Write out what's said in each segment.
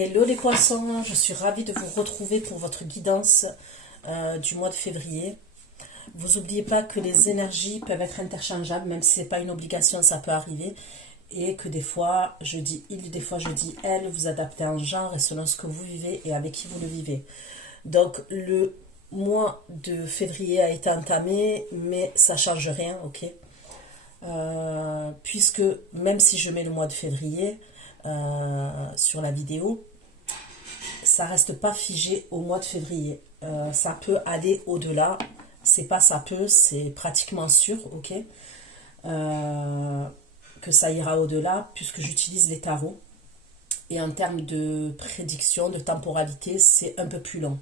Hello les poissons, je suis ravie de vous retrouver pour votre guidance du mois de février. Vous n'oubliez pas que les énergies peuvent être interchangeables, même si ce n'est pas une obligation, ça peut arriver. Et que des fois, je dis il, des fois je dis elle, vous adaptez en genre et selon ce que vous vivez et avec qui vous le vivez. Donc le mois de février a été entamé, mais ça ne change rien, ok? Puisque même si je mets le mois de février sur la vidéo, ça reste pas figé au mois de février. Ça peut aller au-delà. C'est pas ça peut, c'est pratiquement sûr, ok, que ça ira au-delà puisque j'utilise les tarots. Et en termes de prédiction, de temporalité, c'est un peu plus long.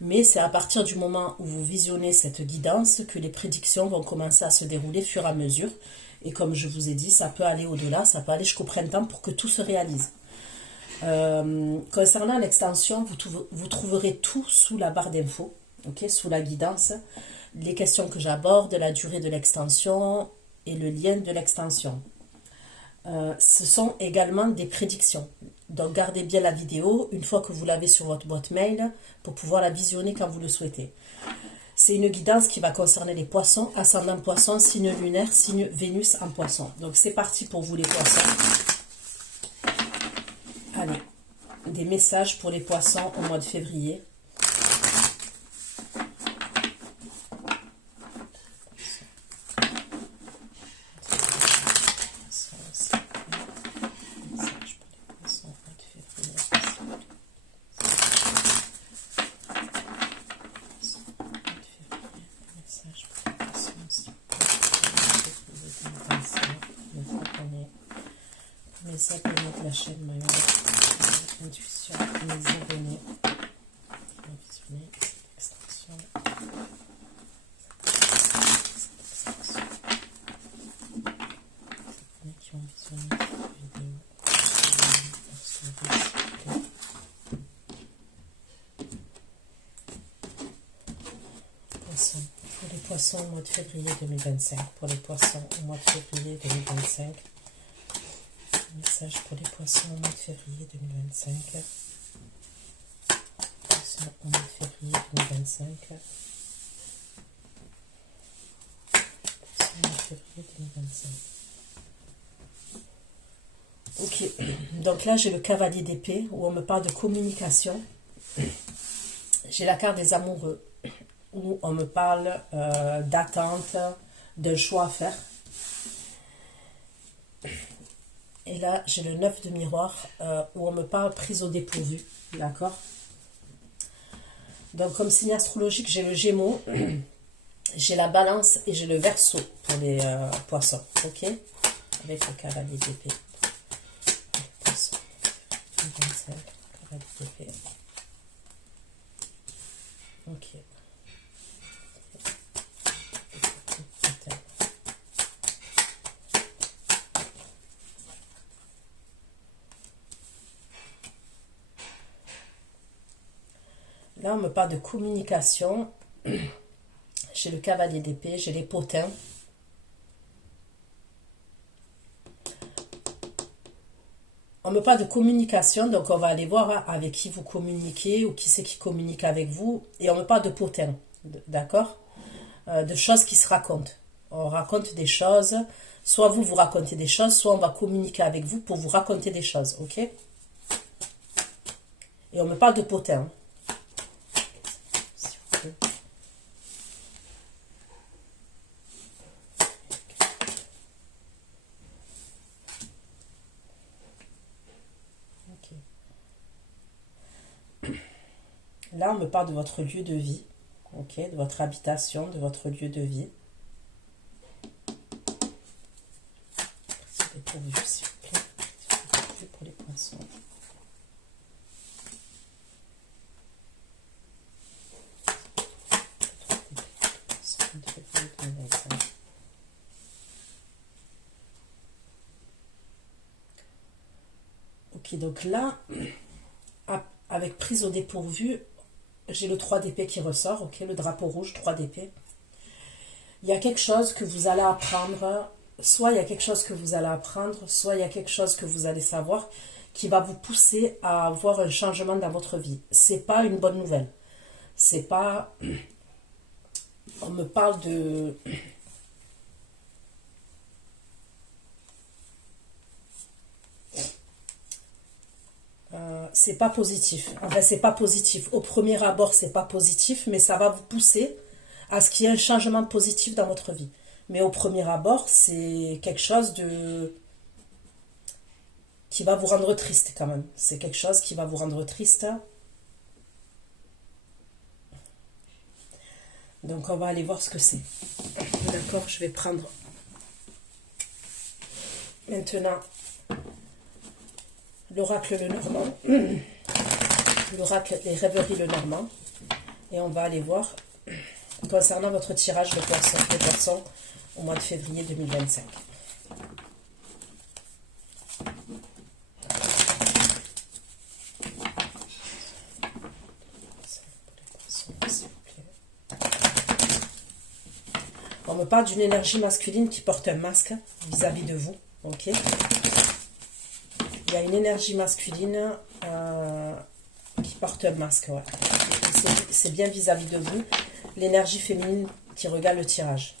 Mais c'est à partir du moment où vous visionnez cette guidance que les prédictions vont commencer à se dérouler fur et à mesure. Et comme je vous ai dit, ça peut aller au-delà, ça peut aller jusqu'au printemps pour que tout se réalise. Concernant l'extension, vous trouverez tout sous la barre d'infos, okay, sous la guidance, les questions que j'aborde, la durée de l'extension et le lien de l'extension. Ce sont également des prédictions. Donc gardez bien la vidéo une fois que vous l'avez sur votre boîte mail pour pouvoir la visionner quand vous le souhaitez. C'est une guidance qui va concerner les poissons, ascendant poisson, signe lunaire, signe Vénus en poisson. Donc c'est parti pour vous les poissons. Allez, des messages pour les poissons au mois de février. Les abonnés de la chaîne Maillot Intuition, les abonnés qui ont visionné cette extraction. Les abonnés qui ont visionné cette vidéo. Poissons. Pour les poissons au mois de février 2025. Pour les poissons au mois de février 2025. Message pour les poissons au mois de février 2025. Poissons au mois de février 2025. Poissons au mois de février 2025. Ok, donc là j'ai le cavalier d'épée où on me parle de communication. J'ai la carte des amoureux où on me parle d'attente, d'un choix à faire. Et là, j'ai le 9 de miroir où on me parle prise au dépourvu. D'accord? Donc, comme signe astrologique, j'ai le Gémeaux, j'ai la Balance et j'ai le Verseau pour les poissons. Ok? Avec le cavalier d'épée. Poisson. 25, cavalier d'épée. Ok. Là, on me parle de communication. J'ai le cavalier d'épée, j'ai les potins. On me parle de communication, donc on va aller voir avec qui vous communiquez ou qui c'est qui communique avec vous. Et on me parle de potins, d'accord? De choses qui se racontent. On raconte des choses, soit vous racontez des choses, soit on va communiquer avec vous pour vous raconter des choses, ok? Et on me parle de potins. Là, on me parle de votre lieu de vie, ok, de votre habitation, de votre lieu de vie. C'est dépourvu, s'il vous plaît. C'est dépourvu pour les poissons. Ok, donc là, avec prise au dépourvu, j'ai le 3 d'épée qui ressort, ok, le drapeau rouge, 3 d'épée. Il y a quelque chose que vous allez apprendre, soit il y a quelque chose que vous allez apprendre, soit il y a quelque chose que vous allez savoir qui va vous pousser à avoir un changement dans votre vie. C'est pas une bonne nouvelle. C'est pas... On me parle de... c'est pas positif. Enfin, c'est pas positif. Au premier abord, c'est pas positif, mais ça va vous pousser à ce qu'il y ait un changement positif dans votre vie. Mais au premier abord, c'est quelque chose de... qui va vous rendre triste quand même. C'est quelque chose qui va vous rendre triste. Donc on va aller voir ce que c'est. D'accord, je vais prendre maintenant l'oracle Lenormand. L'oracle des rêveries Lenormand. Et on va aller voir concernant votre tirage de poisson au mois de février 2025. On me parle d'une énergie masculine qui porte un masque vis-à-vis de vous. Ok. Il y a une énergie masculine qui porte un masque. Ouais. C'est bien vis-à-vis de vous. L'énergie féminine qui regarde le tirage.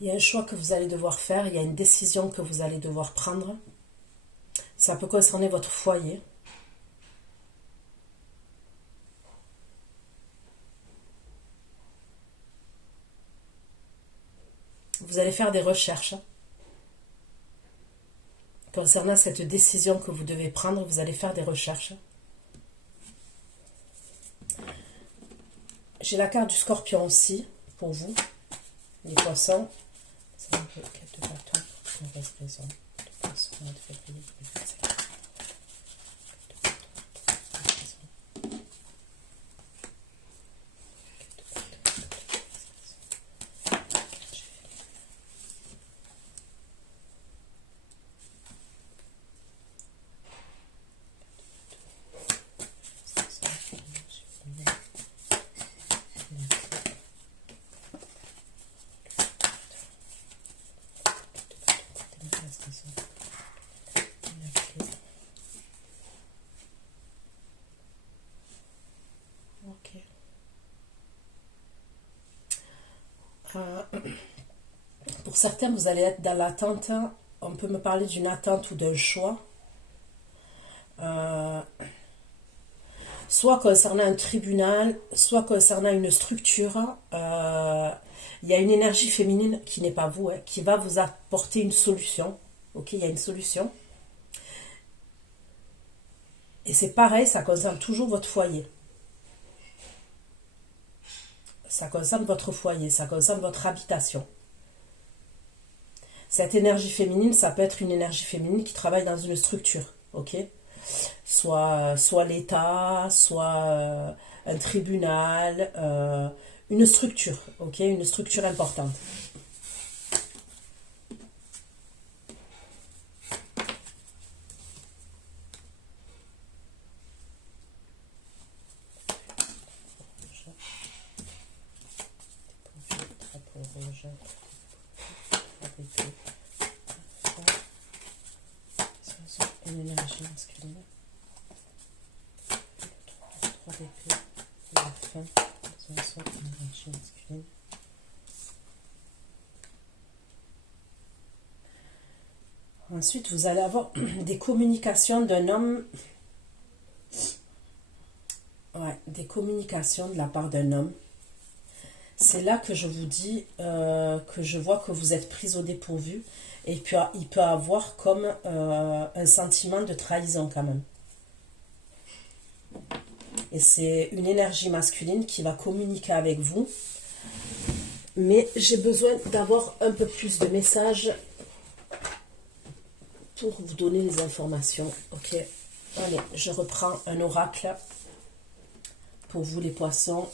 Il y a un choix que vous allez devoir faire, il y a une décision que vous allez devoir prendre. Ça peut concerner votre foyer. Vous allez faire des recherches. Concernant cette décision que vous devez prendre, vous allez faire des recherches. J'ai la carte du Scorpion aussi, pour vous, les poissons. C'est un peu quête de bâton, pour mauvaise raison. Les poissons, mois de février 2025. Pour certains, vous allez être dans l'attente. On peut me parler d'une attente ou d'un choix. Soit concernant un tribunal, soit concernant une structure. Il y a une énergie féminine qui n'est pas vous, qui va vous apporter une solution. Ok, il y a une solution. Et c'est pareil, ça concerne toujours votre foyer. Ça concerne votre foyer, ça concerne votre habitation. Cette énergie féminine, ça peut être une énergie féminine qui travaille dans une structure, ok ? Soit l'État, soit un tribunal, une structure, ok ? Une structure importante. Une énergie masculine. 3 d'épée, la fin, dans un sort une énergie masculine. Ensuite, vous allez avoir des communications d'un homme. Ouais, des communications de la part d'un homme. C'est là que je vous dis que je vois que vous êtes prise au dépourvu. Et puis, il peut avoir comme un sentiment de trahison quand même. Et c'est une énergie masculine qui va communiquer avec vous. Mais j'ai besoin d'avoir un peu plus de messages pour vous donner les informations. Ok, allez, je reprends un oracle pour vous les poissons.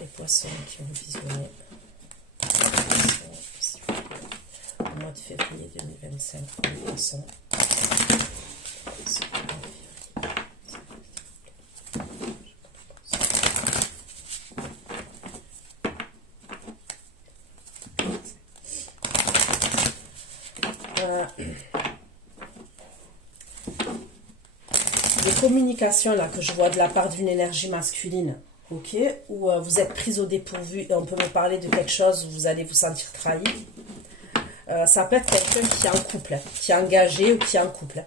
Les poissons qui ont visionné. Au mois de février 2025 pour les poissons. Les communications là que je vois de la part d'une énergie masculine, ok, où vous êtes prise au dépourvu et on peut me parler de quelque chose où vous allez vous sentir trahi. Ça peut être quelqu'un qui est en couple, qui est engagé ou qui est en couple,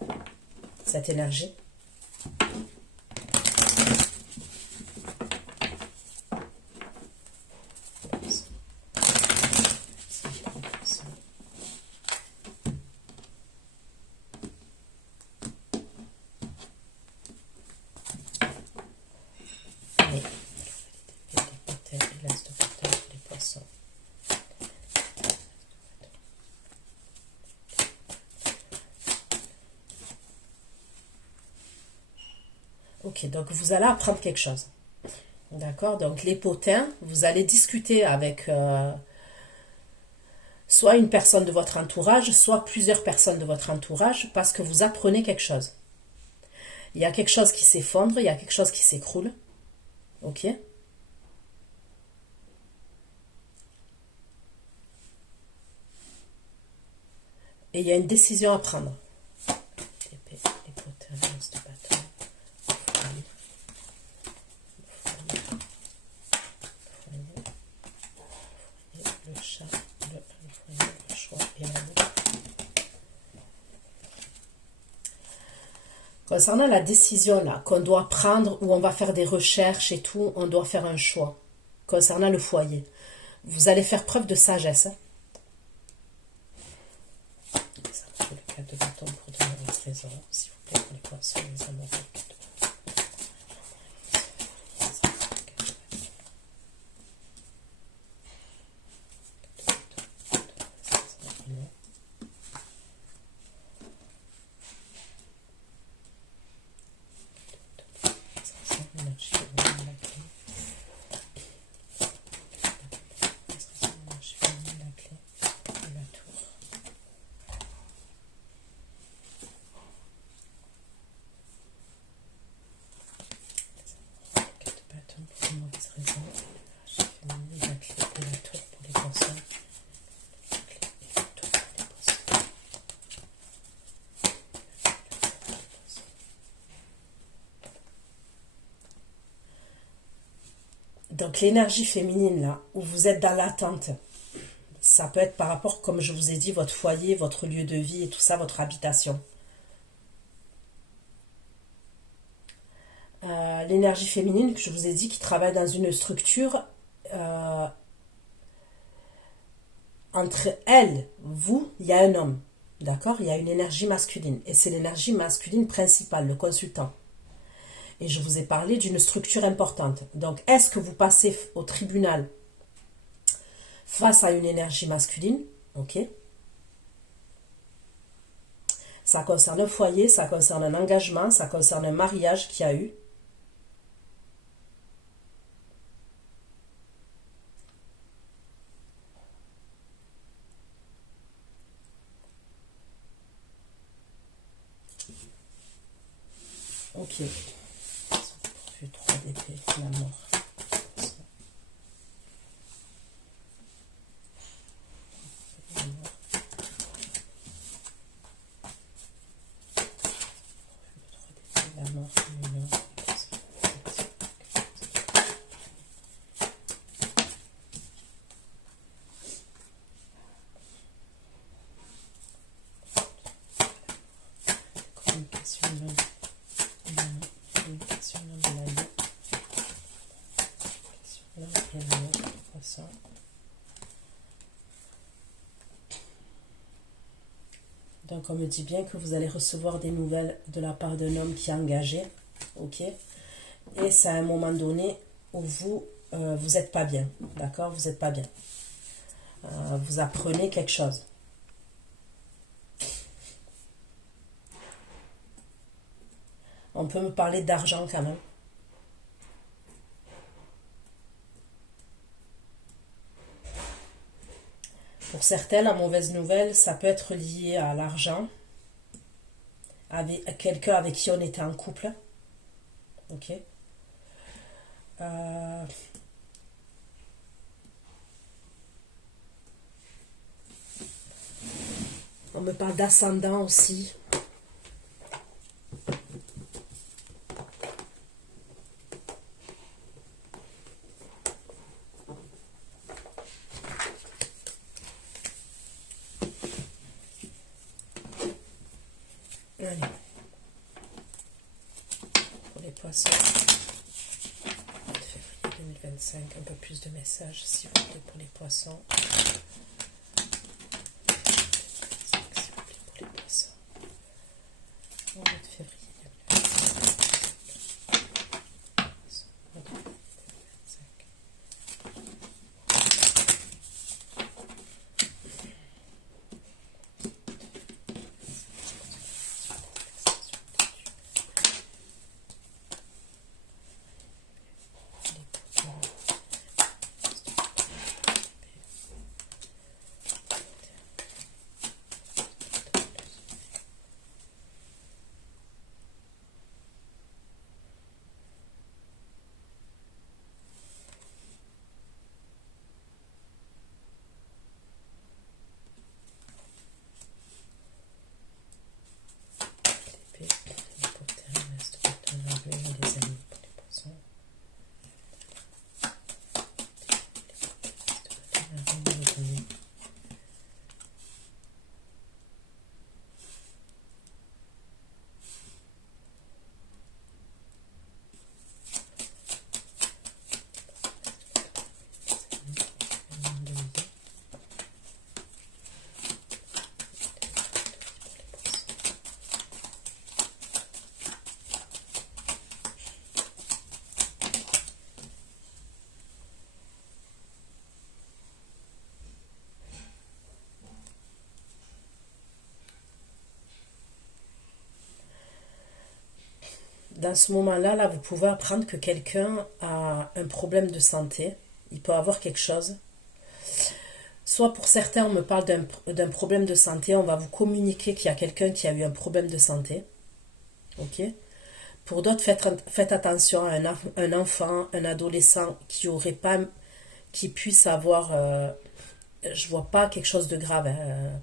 cette énergie. Ok, donc vous allez apprendre quelque chose. D'accord, donc les potins, vous allez discuter avec soit une personne de votre entourage, soit plusieurs personnes de votre entourage, parce que vous apprenez quelque chose. Il y a quelque chose qui s'effondre, il y a quelque chose qui s'écroule. Ok? Et il y a une décision à prendre. Les potins, de bâton. Le chat, le choix et l'amour. Concernant la décision là qu'on doit prendre, où on va faire des recherches et tout, on doit faire un choix. Concernant le foyer, vous allez faire preuve de sagesse. Ça va être le 4 de bâton pour donner le trésor, s'il vous plaît, pour les poissons, les amoureux. Donc l'énergie féminine là, où vous êtes dans l'attente, ça peut être par rapport, comme je vous ai dit, votre foyer, votre lieu de vie et tout ça, votre habitation. L'énergie féminine, que je vous ai dit, qui travaille dans une structure, entre elle, vous, il y a un homme, d'accord? Il y a une énergie masculine, et c'est l'énergie masculine principale, le consultant. Et je vous ai parlé d'une structure importante. Donc, est-ce que vous passez au tribunal face à une énergie masculine? Ok. Ça concerne un foyer, ça concerne un engagement, ça concerne un mariage qu'il y a eu. Ok. 3 d'épée, la mort. La mort, Donc on me dit bien que vous allez recevoir des nouvelles de la part d'un homme qui est engagé, ok? Et c'est à un moment donné où vous, vous n'êtes pas bien, d'accord? Vous n'êtes pas bien. Vous apprenez quelque chose. On peut me parler d'argent quand même. Pour certains, la mauvaise nouvelle, ça peut être lié à l'argent, avec quelqu'un avec qui on était en couple. Ok. On me parle d'ascendant aussi. Allez. Pour les poissons. Février 2025, un peu plus de messages s'il vous plaît pour les poissons. Dans ce moment-là, là, vous pouvez apprendre que quelqu'un a un problème de santé. Il peut avoir quelque chose. Soit pour certains, on me parle d'un problème de santé. On va vous communiquer qu'il y a quelqu'un qui a eu un problème de santé. Ok? Pour d'autres, faites attention à un enfant, un adolescent qui puisse avoir... je vois pas quelque chose de grave, hein,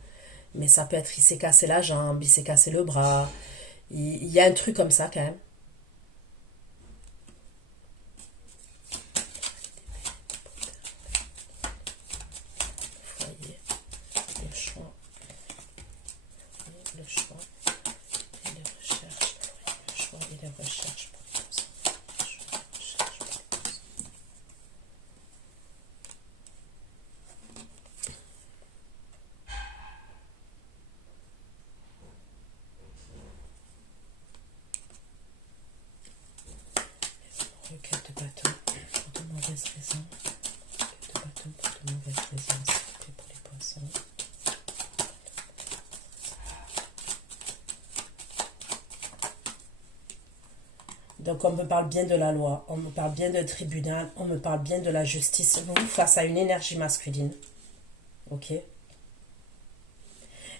mais ça peut être, il s'est cassé la jambe, il s'est cassé le bras. Il y a un truc comme ça quand même. Requête de bâton pour de mauvaises raisons. Requête de bâton pour de mauvaises raisons, s'il vous plaît, pour les poissons. Donc on me parle bien de la loi, on me parle bien d'un tribunal, on me parle bien de la justice. Vous, face à une énergie masculine. Ok? Et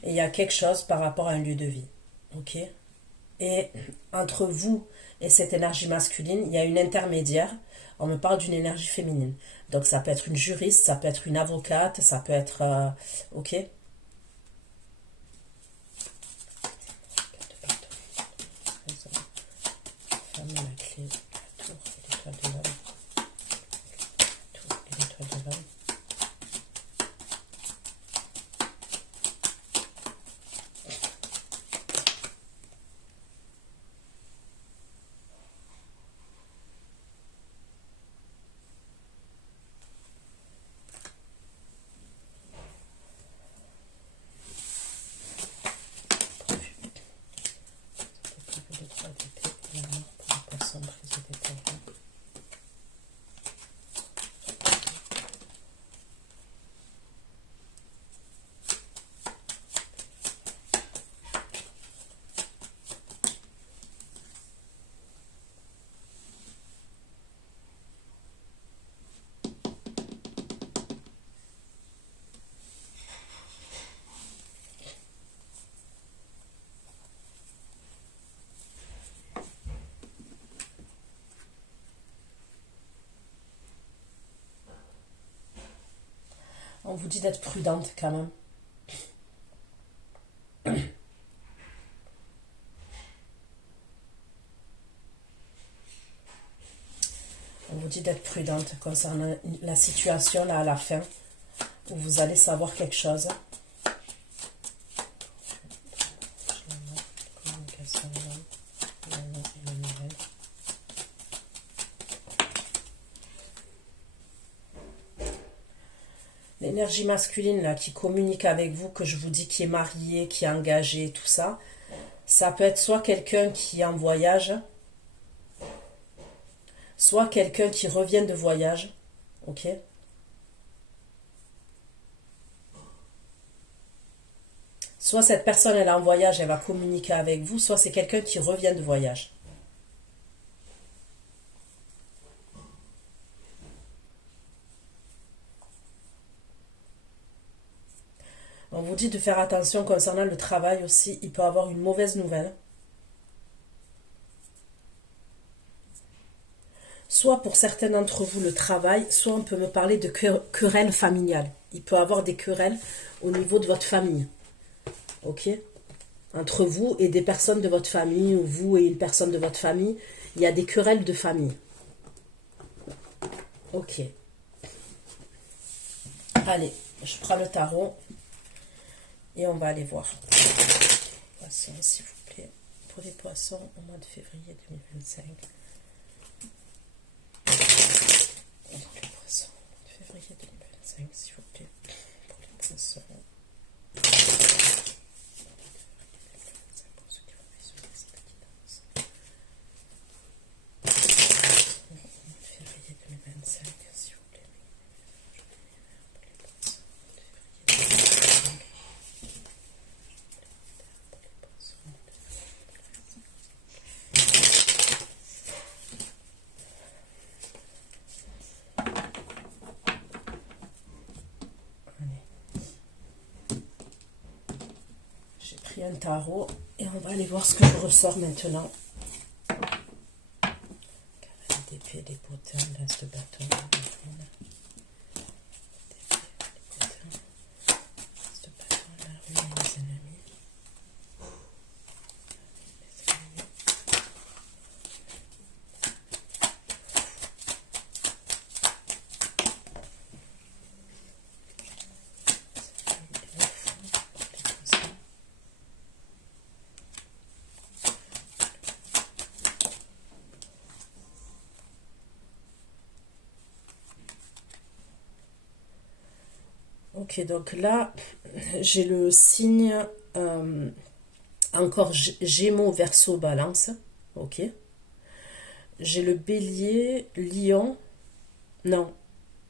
il y a quelque chose par rapport à un lieu de vie. Ok? Et entre vous et cette énergie masculine, il y a une intermédiaire. On me parle d'une énergie féminine. Donc ça peut être une juriste, ça peut être une avocate, ça peut être... ok? Fermez la clé, la tour et l'étoile de l'homme. La tour et l'étoile de l'homme. vous dit d'être prudente quand même. On vous dit d'être prudente concernant la situation là à la fin, où vous allez savoir quelque chose. L'énergie masculine là qui communique avec vous, que je vous dis qui est marié, qui est engagé, tout ça, ça peut être soit quelqu'un qui est en voyage, soit quelqu'un qui revient de voyage, ok? Soit cette personne elle est en voyage, elle va communiquer avec vous, soit c'est quelqu'un qui revient de voyage. On vous dit de faire attention concernant le travail aussi, il peut avoir une mauvaise nouvelle. Soit pour certains d'entre vous le travail, soit on peut me parler de querelles familiales. Il peut y avoir des querelles au niveau de votre famille. Ok? Entre vous et des personnes de votre famille, ou vous et une personne de votre famille, il y a des querelles de famille. Ok. Allez, je prends le tarot et on va aller voir. Poissons, s'il vous plaît. Pour les poissons, au mois de février 2025. Les poissons, février 2025, s'il vous plaît. Pour les poissons. Pour ceux qui vont visualiser cette guidance. Février 2025, s'il vous plaît. Pour les poissons, février 2025. Pour les poissons. J'ai pris un tarot et on va aller voir ce que je ressors maintenant. Cavalier d'épée, des potins, l'as de bâton, l'as de bâton, la ruine et les ennemis. Ok, donc là, j'ai le signe encore Gémeaux, Verseau, Balance. Ok. J'ai le Bélier, Lion. Non,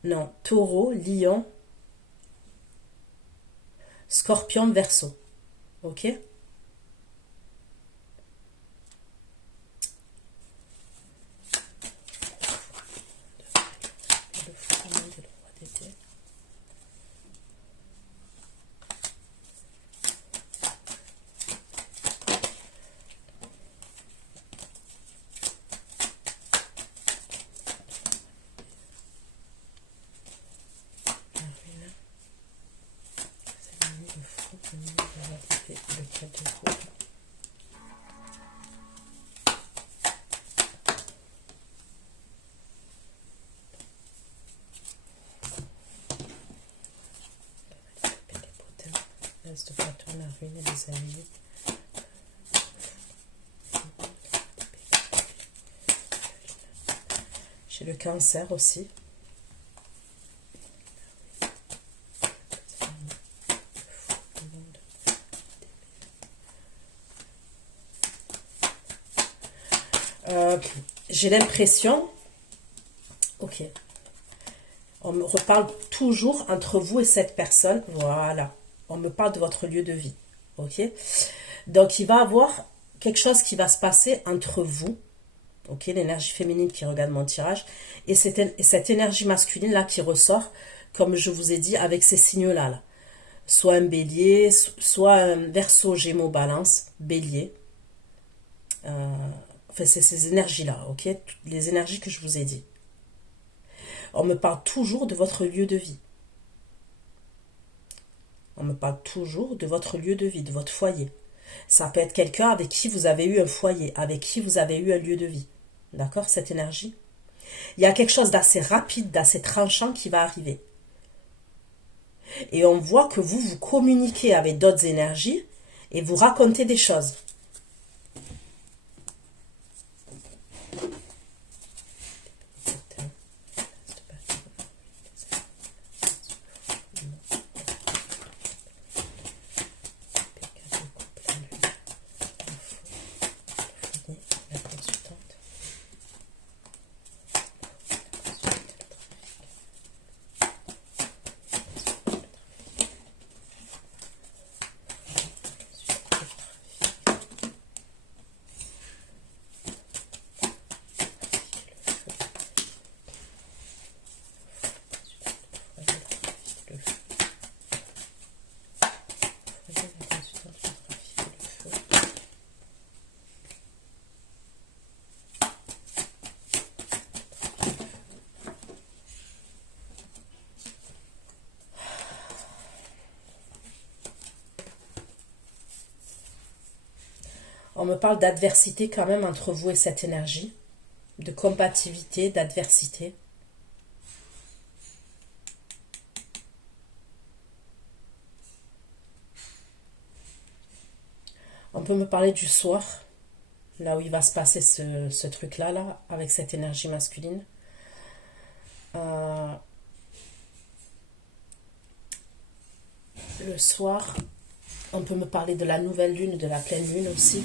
non. Taureau, Lion, Scorpion, Verseau. Ok. Le fondement de droit d'épée. La ruine. C'est le nid de fou, le nid de droit d'épée, le 4 de coupe. Des potins, l'as de bâton, la ruine et les alliés. J'ai le Cancer aussi. J'ai l'impression, ok, on me reparle toujours entre vous et cette personne, voilà, on me parle de votre lieu de vie, ok, donc il va y avoir quelque chose qui va se passer entre vous, ok, l'énergie féminine qui regarde mon tirage, et cette énergie masculine là qui ressort, comme je vous ai dit, avec ces signes là, soit un bélier, soit un Verseau, Gémeaux, Balance, bélier, enfin, c'est ces énergies-là, ok? Les énergies que je vous ai dit. On me parle toujours de votre lieu de vie. On me parle toujours de votre lieu de vie, de votre foyer. Ça peut être quelqu'un avec qui vous avez eu un foyer, avec qui vous avez eu un lieu de vie. D'accord, cette énergie? Il y a quelque chose d'assez rapide, d'assez tranchant qui va arriver. Et on voit que vous communiquez avec d'autres énergies et vous racontez des choses. On me parle d'adversité quand même entre vous et cette énergie, de compatibilité, d'adversité. On peut me parler du soir, là où il va se passer ce truc-là, là, avec cette énergie masculine. Le soir, on peut me parler de la nouvelle lune, de la pleine lune aussi.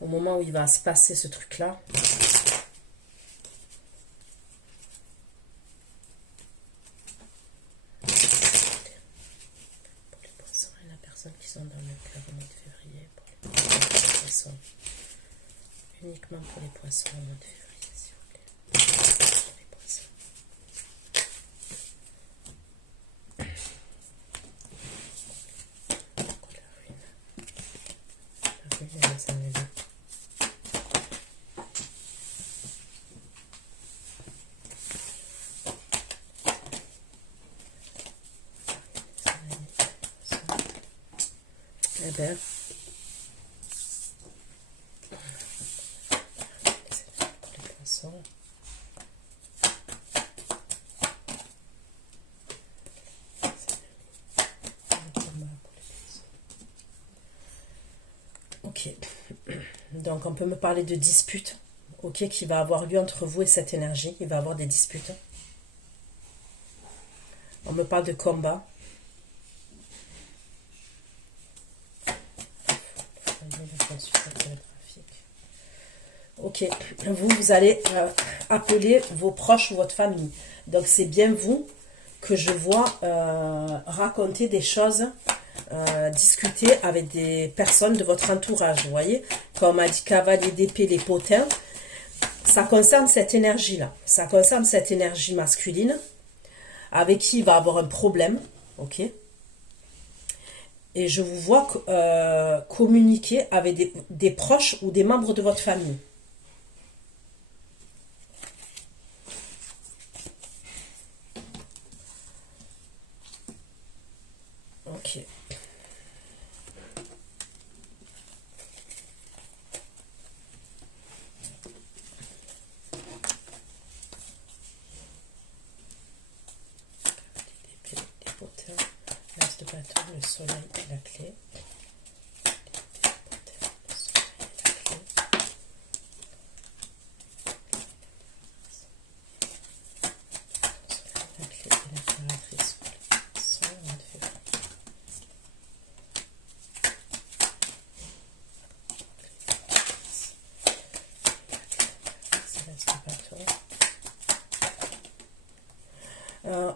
Au moment où il va se passer ce truc-là. Pour les poissons et la personne qui sont dans le cœur au mois de février. Pour les poissons. Uniquement pour les poissons au mois de février, s'il vous plaît. Pour les poissons. La rune et les anneaux. Eh bien, pour les poissons. Ok. Donc, on peut me parler de dispute, ok, qui va avoir lieu entre vous et cette énergie. Il va y avoir des disputes. On me parle de combat. Ok, vous allez appeler vos proches ou votre famille. Donc c'est bien vous que je vois raconter des choses, discuter avec des personnes de votre entourage, vous voyez. Comme on m'a dit cavalier d'épée, les potins, ça concerne cette énergie-là. Ça concerne cette énergie masculine avec qui il va avoir un problème, ok. Et je vous vois communiquer avec des proches ou des membres de votre famille. Ok. Les potins, l'as de bâton, le soleil et la clé.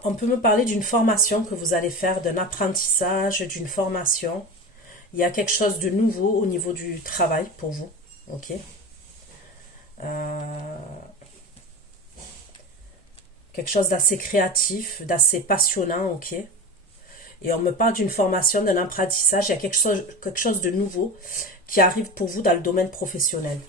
On peut me parler d'une formation que vous allez faire, d'un apprentissage, d'une formation. Il y a quelque chose de nouveau au niveau du travail pour vous. Ok. Quelque chose d'assez créatif, d'assez passionnant. Ok. Et on me parle d'une formation, d'un apprentissage. Il y a quelque chose de nouveau qui arrive pour vous dans le domaine professionnel.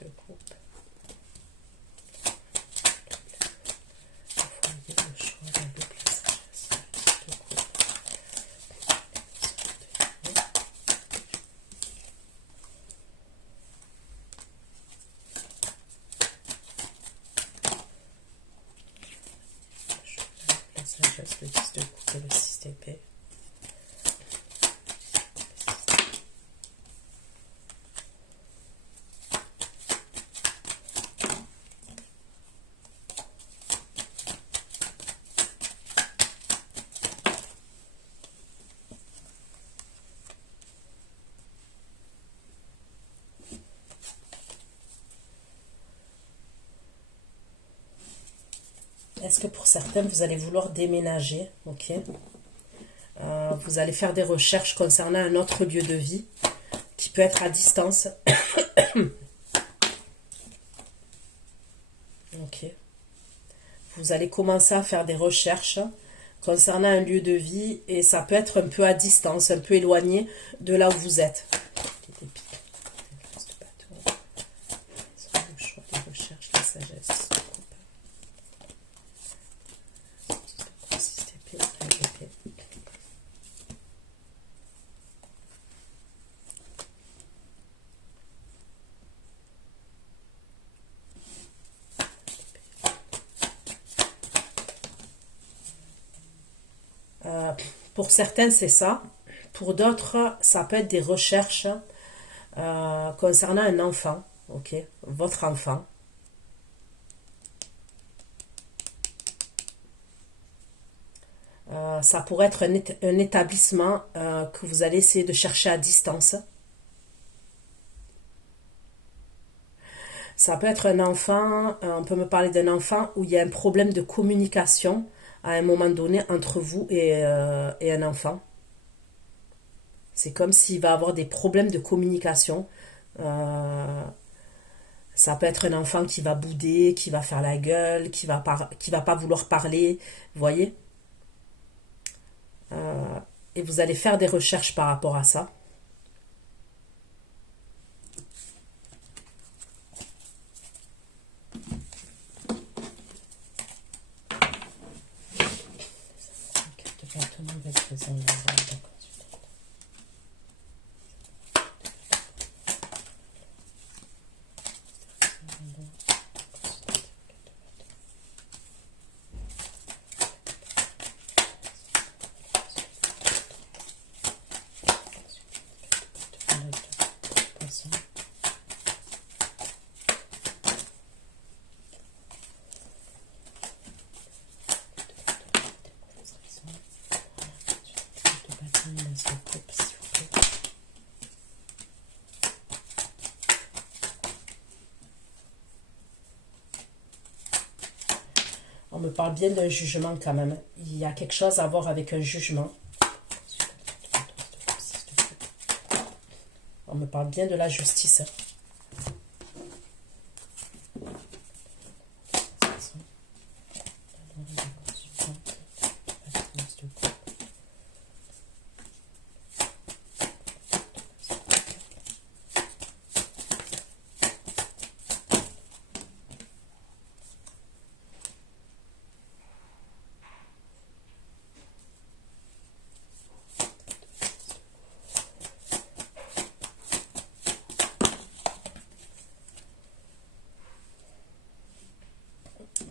de coupe. Le choix d'un double sagesse, de coupe. La sagesse, le 10 de coupe et le 6 d'épée. Est-ce que pour certains, vous allez vouloir déménager, ok? Vous allez faire des recherches concernant un autre lieu de vie qui peut être à distance. Ok. Vous allez commencer à faire des recherches concernant un lieu de vie et ça peut être un peu à distance, un peu éloigné de là où vous êtes. Le choix des recherches, la sagesse. Pour certains, c'est ça. Pour d'autres, ça peut être des recherches concernant un enfant, ok, votre enfant. Ça pourrait être un établissement que vous allez essayer de chercher à distance. Ça peut être un enfant, on peut me parler d'un enfant où il y a un problème de communication à un moment donné entre vous et un enfant. C'est comme s'il va avoir des problèmes de communication. Ça peut être un enfant qui va bouder, qui va faire la gueule, qui va pas vouloir parler, vous voyez. Et vous allez faire des recherches par rapport à ça. On me parle bien d'un jugement quand même. Il y a quelque chose à voir avec un jugement. On me parle bien de la justice.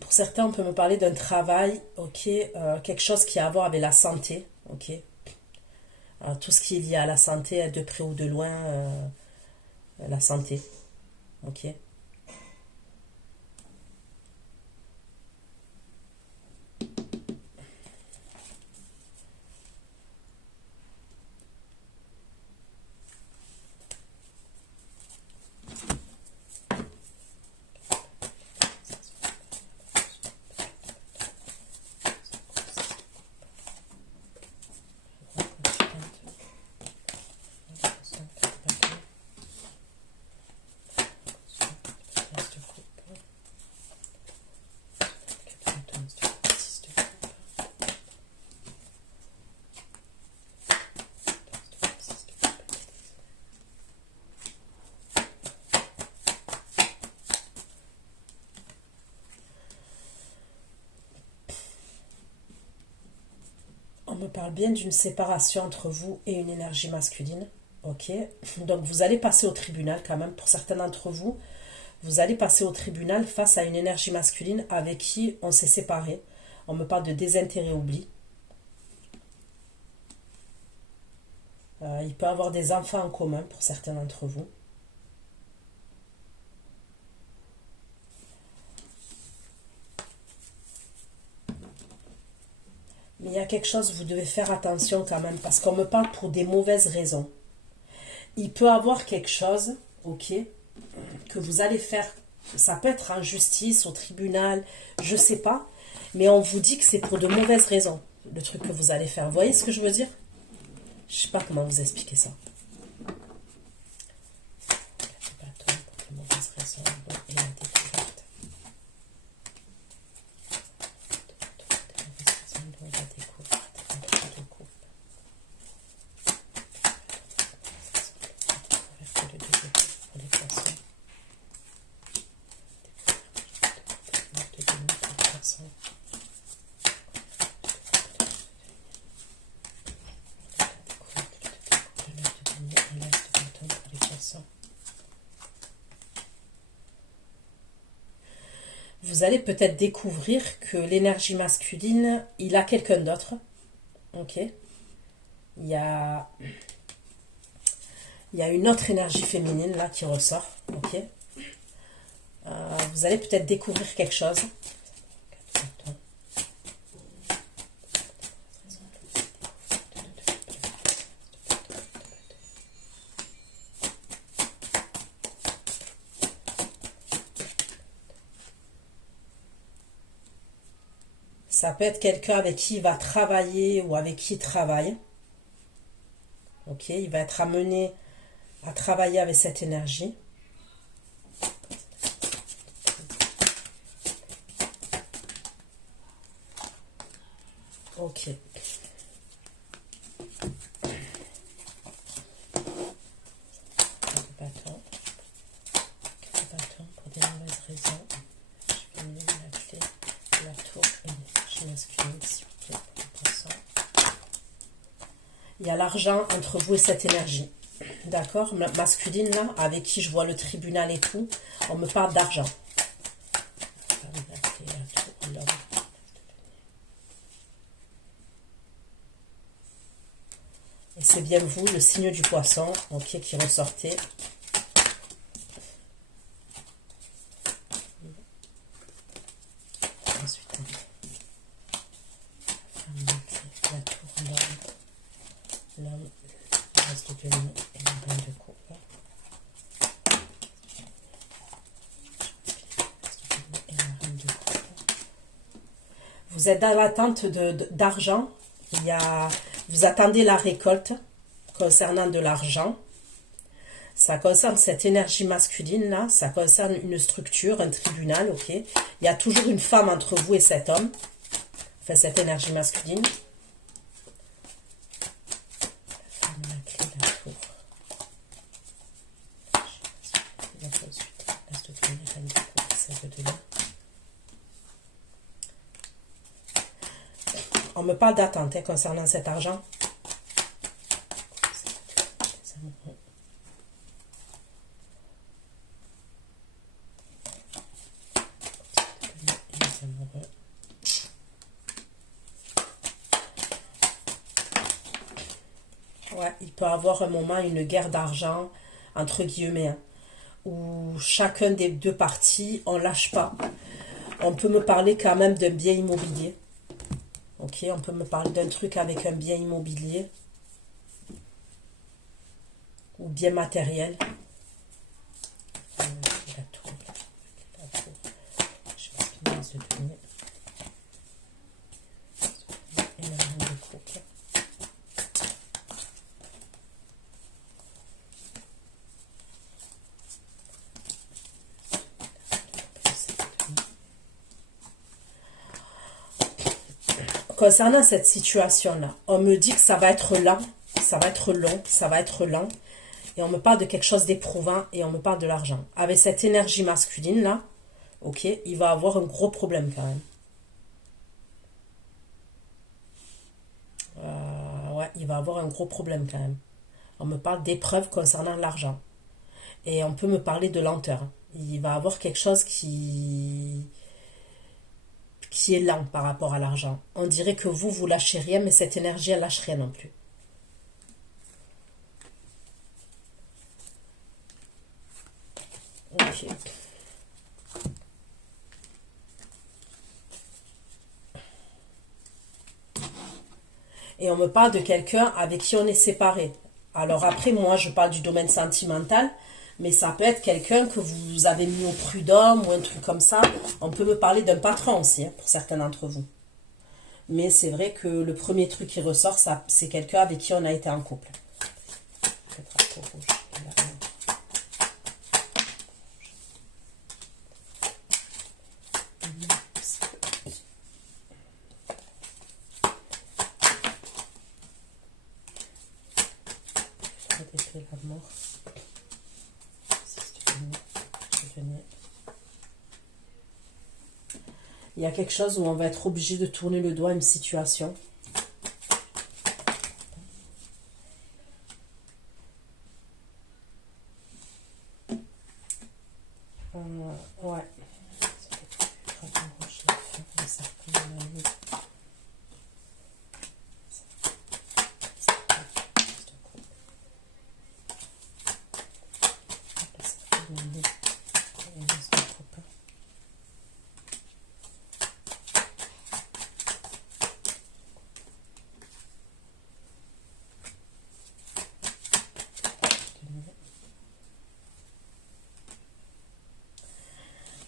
Pour certains, on peut me parler d'un travail, ok, quelque chose qui a à voir avec la santé, ok. Tout ce qui est lié à la santé, de près ou de loin, la santé, ok. me parle bien d'une séparation entre vous et une énergie masculine. Ok, donc vous allez passer au tribunal quand même, pour certains d'entre vous. Vous allez passer au tribunal face à une énergie masculine avec qui on s'est séparé. On me parle de désintérêt oubli. Il peut y avoir des enfants en commun pour certains d'entre vous. Mais il y a quelque chose, vous devez faire attention quand même, parce qu'on me parle pour des mauvaises raisons. Il peut y avoir quelque chose, ok, que vous allez faire. Ça peut être en justice, au tribunal, je sais pas. Mais on vous dit que c'est pour de mauvaises raisons, le truc que vous allez faire. Vous voyez ce que je veux dire? Je sais pas comment vous expliquer ça. Vous allez peut-être découvrir que l'énergie masculine, il a quelqu'un d'autre. Ok. Il y a une autre énergie féminine là qui ressort. Ok. Vous allez peut-être découvrir quelque chose. Ça peut être quelqu'un avec qui il va travailler ou avec qui il travaille. Ok, il va être amené à travailler avec cette énergie. Ok. Bâton pour des mauvaises raisons. Je vais mener la clé, la tour et masculine, s'il vous plaît, pour le poisson. Il y a l'argent entre vous et cette énergie. D'accord? Masculine, là, avec qui je vois le tribunal et tout, on me parle d'argent. Et c'est bien vous, le signe du poisson, ok, qui ressortait. Ensuite, la tour, l'homme, le reste de nuit et la reine de coupe. Vous êtes dans l'attente d'argent. Vous attendez la récolte concernant de l'argent. Ça concerne cette énergie masculine là. Ça concerne une structure, un tribunal, ok. Il y a toujours une femme entre vous et cet homme. Enfin, cette énergie masculine. On me parle d'attente concernant cet argent. Ouais, il peut y avoir un moment, une guerre d'argent, entre guillemets, hein, où chacun des deux parties, on lâche pas. On peut me parler quand même d'un bien immobilier. Ok, on peut me parler d'un truc avec un bien immobilier ou bien matériel. La tour. Je pense qu'il me reste de et la reine de coupe. Concernant cette situation-là, on me dit que ça va être lent, ça va être long, ça va être lent. Et on me parle de quelque chose d'éprouvant et on me parle de l'argent. Avec cette énergie masculine-là, ok, il va avoir un gros problème quand même. Ouais, il va avoir un gros problème quand même. On me parle d'épreuves concernant l'argent. Et on peut me parler de lenteur. Il va avoir quelque chose qui est lent par rapport à l'argent. On dirait que vous lâchez rien, mais cette énergie, elle lâche rien non plus. Ok. Et on me parle de quelqu'un avec qui on est séparé. Alors après, moi, je parle du domaine sentimental, mais ça peut être quelqu'un que vous avez mis au prud'homme ou un truc comme ça. On peut me parler d'un patron aussi, hein, pour certains d'entre vous. Mais c'est vrai que le premier truc qui ressort, ça, c'est quelqu'un avec qui on a été en couple. La mort. Il y a quelque chose où on va être obligé de tourner le dos à une situation. Ouais.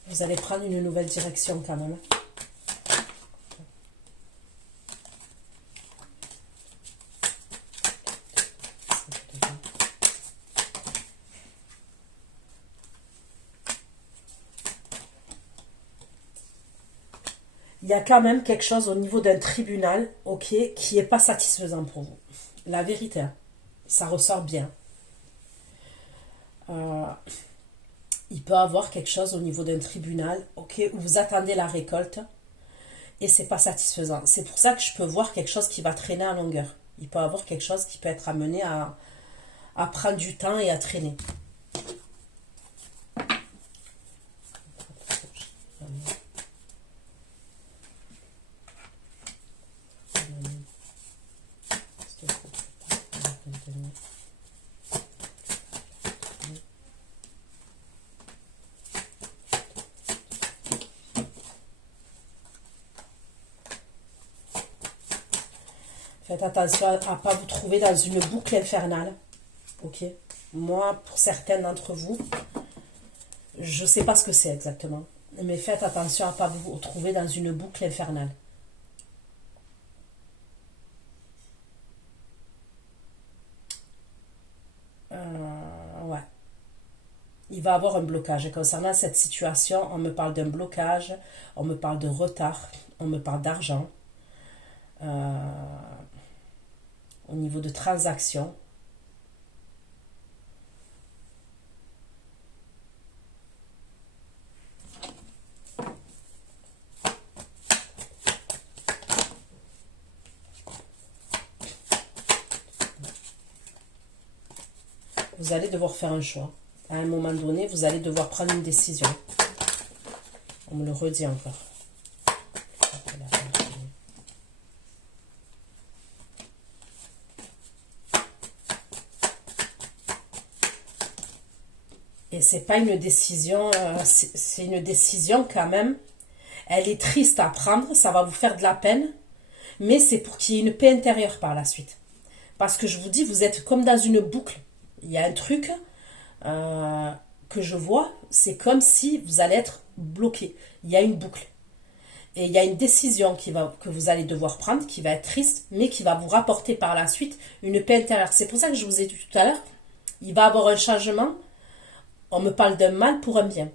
Vous allez prendre une nouvelle direction quand même. Il y a quand même quelque chose au niveau d'un tribunal, ok, qui n'est pas satisfaisant pour vous. La vérité, hein, ça ressort bien. Il peut y avoir quelque chose au niveau d'un tribunal, ok, où vous attendez la récolte et c'est pas satisfaisant. C'est pour ça que je peux voir quelque chose qui va traîner à longueur. Il peut y avoir quelque chose qui peut être amené à prendre du temps et à traîner. Faites attention à ne pas vous trouver dans une boucle infernale. Ok. Moi, pour certains d'entre vous, je ne sais pas ce que c'est exactement. Mais faites attention à ne pas vous retrouver dans une boucle infernale. Ouais. Il va y avoir un blocage. Et concernant cette situation, on me parle d'un blocage, on me parle de retard, on me parle d'argent. Au niveau de transactions. Vous allez devoir faire un choix. À un moment donné, vous allez devoir prendre une décision. On me le redit encore. Et c'est pas une décision, c'est une décision quand même. Elle est triste à prendre, ça va vous faire de la peine, mais c'est pour qu'il y ait une paix intérieure par la suite. Parce que je vous dis, vous êtes comme dans une boucle. Il y a un truc que je vois, c'est comme si vous allez être bloqué. Il y a une boucle. Et il y a une décision que vous allez devoir prendre, qui va être triste, mais qui va vous rapporter par la suite une paix intérieure. C'est pour ça que je vous ai dit tout à l'heure, il va y avoir un changement. On me parle d'un mal pour un bien.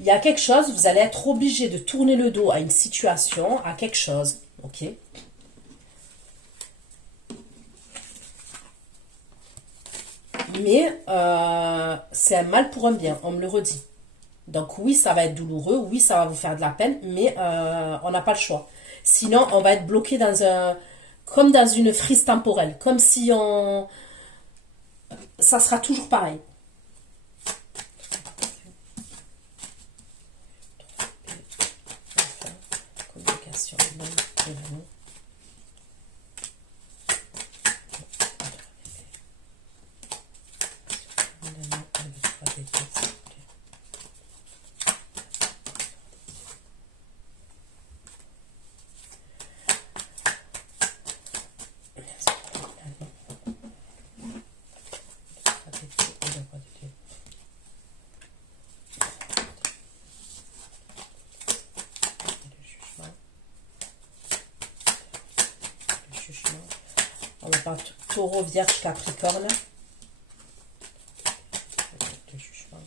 Il y a quelque chose, vous allez être obligé de tourner le dos à une situation, à quelque chose. Ok. Mais c'est un mal pour un bien, on me le redit. Donc oui, ça va être douloureux, oui, ça va vous faire de la peine, mais on n'a pas le choix. Sinon, on va être bloqué dans un, comme dans une frise temporelle, comme si on, ça sera toujours pareil. Communication, non, événement. On va pas taureau, vierge, capricorne. Le jugement.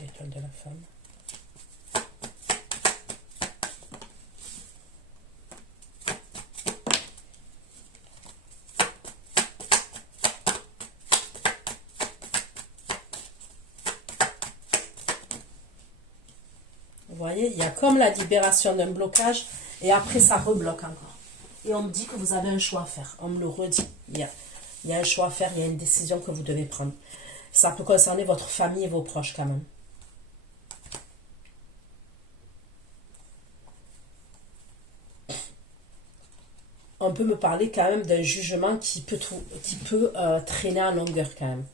L'étoile de la femme. Vous voyez, il y a comme la libération d'un blocage et après ça rebloque encore. Et on me dit que vous avez un choix à faire. On me le redit. Il y a un choix à faire, il y a une décision que vous devez prendre. Ça peut concerner votre famille et vos proches quand même. On peut me parler quand même d'un jugement qui peut traîner en longueur quand même.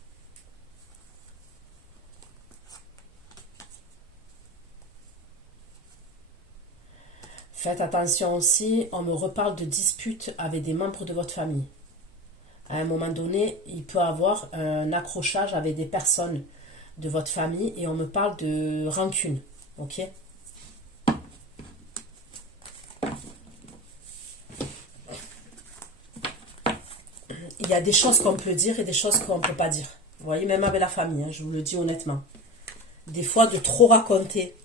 Faites attention aussi, on me reparle de disputes avec des membres de votre famille. À un moment donné, il peut y avoir un accrochage avec des personnes de votre famille et on me parle de rancune. Ok ? Il y a des choses qu'on peut dire et des choses qu'on ne peut pas dire. Vous voyez, même avec la famille, hein, je vous le dis honnêtement. Des fois, de trop raconter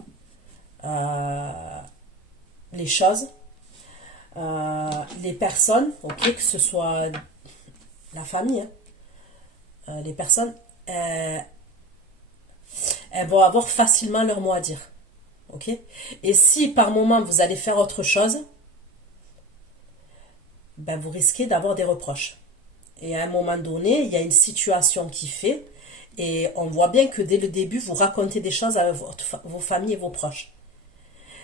les choses, les personnes, ok, que ce soit la famille, hein, les personnes, elles vont avoir facilement leur mot à dire. Ok ? Et si par moment vous allez faire autre chose, ben vous risquez d'avoir des reproches. Et à un moment donné, il y a une situation qui fait, et on voit bien que dès le début, vous racontez des choses à vos familles et vos proches.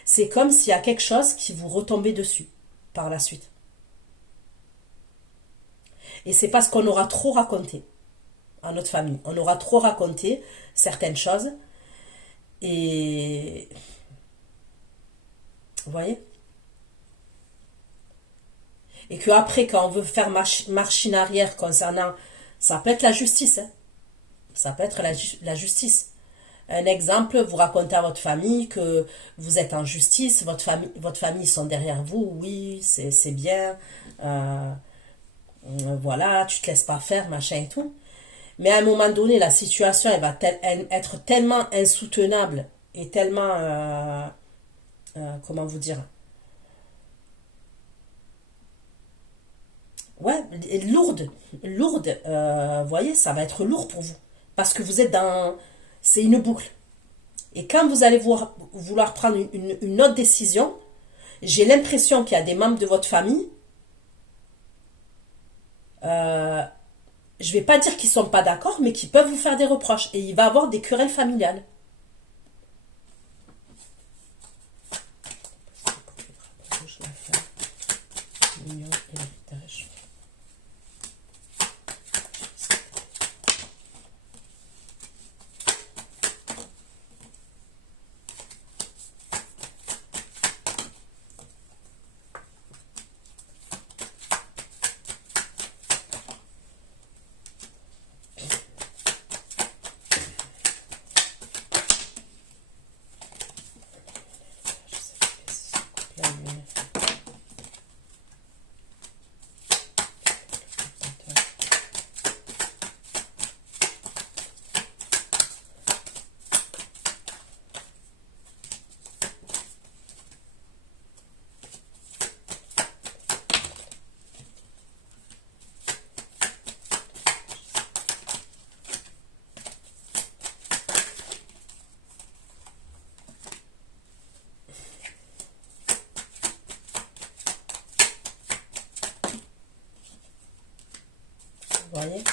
C'est comme s'il y a quelque chose qui vous retombait dessus par la suite. Et c'est parce qu'on aura trop raconté à notre famille. On aura trop raconté certaines choses. Et vous voyez ? Et qu'après, quand on veut faire marche en arrière concernant... Ça peut être la justice. Hein. Ça peut être la justice. Un exemple, vous racontez à votre famille que vous êtes en justice, votre famille sont derrière vous, oui, c'est bien, voilà, tu te laisses pas faire, machin et tout. Mais à un moment donné, la situation, elle va être tellement insoutenable et tellement, comment vous dire, Ouais, lourde. Lourde. Vous voyez, ça va être lourd pour vous. Parce que vous êtes dans... C'est une boucle. Et quand vous allez vouloir prendre une autre décision, j'ai l'impression qu'il y a des membres de votre famille, je ne vais pas dire qu'ils ne sont pas d'accord, mais qui peuvent vous faire des reproches. Et il va y avoir des querelles familiales. Vous voyez,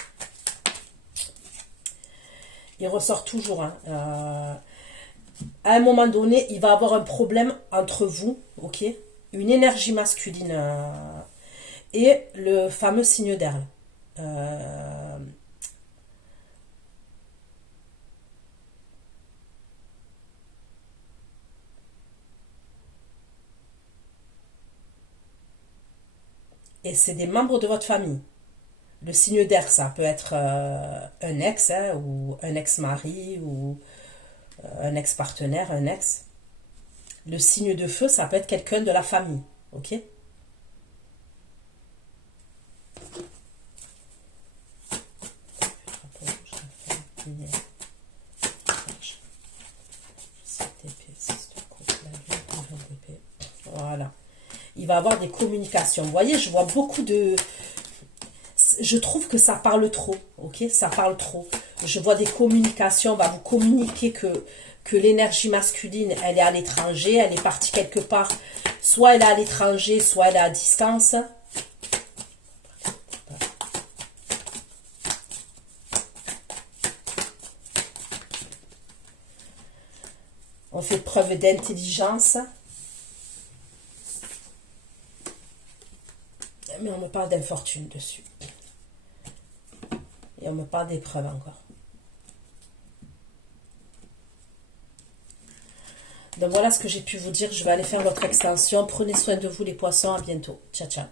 il ressort toujours. Hein. À un moment donné, il va y avoir un problème entre vous, ok? Une énergie masculine et le fameux signe d'Erle. Et c'est des membres de votre famille. Le signe d'air, ça peut être un ex, hein, ou un ex-mari, ou un ex-partenaire, un ex. Le signe de feu, ça peut être quelqu'un de la famille. Ok? Voilà. Il va avoir des communications. Vous voyez, je vois beaucoup de... Je trouve que ça parle trop, ok? Ça parle trop. Je vois des communications, on va vous communiquer que l'énergie masculine, elle est à l'étranger, elle est partie quelque part. Soit elle est à l'étranger, soit elle est à distance. On fait preuve d'intelligence. Mais on me parle d'infortune dessus. Et on me parle d'épreuve encore. Donc voilà ce que j'ai pu vous dire. Je vais aller faire votre extension. Prenez soin de vous les poissons. À bientôt. Ciao, ciao.